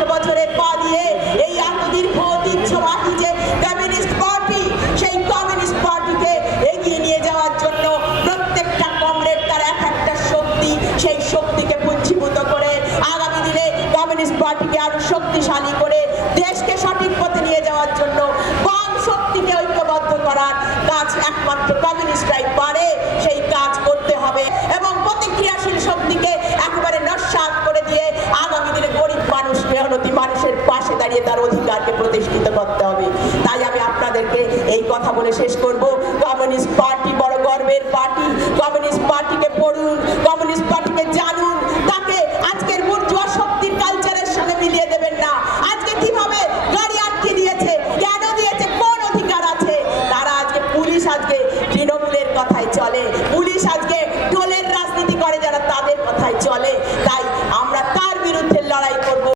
100 বছরে পা দিয়ে এই এতদীর্ঘ ঐতিহ্যবাহী যে কমিউনিস্ট পার্টি, সেই কমিউনিস্ট পার্টিকে এগিয়ে নিয়ে যাওয়ার জন্য প্রত্যেকটা কমরেড তার এক একটা শক্তি, সেই শক্তিকে পুঞ্জীভূত করে আগামী দিনে কমিউনিস্ট পার্টিকে আরো শক্তিশালী করে দেশকে সঠিক পথে নিয়ে যাওয়ার জন্য বাম শক্তিকে ঐক্যবদ্ধ করার কাজ একমাত্র কমিউনিস্টরাই পারে। সেই কাজ করতে হবে এবং প্রতিক্রিয়াশীল শক্তিকে একেবারে নস্যাৎ করে দিয়ে আগামী দিনে গরিব মানুষ, মেহনতি মানুষের পাশে দাঁড়িয়ে তার অধিকারকে প্রতিষ্ঠিত করতে হবে। তাই আমি আপনাদেরকে এই কথা বলে শেষ করব, কমিউনিস্ট পার্টি বড় গর্বের পার্টি। কমিউনিস্ট পার্টিকে পড়ুন, কমিউনিস্ট পার্টিকে জানুন, তাকে আজকের বুর্জোয়া শক্তির কালচারের সঙ্গে মিলিয়ে দেবেন।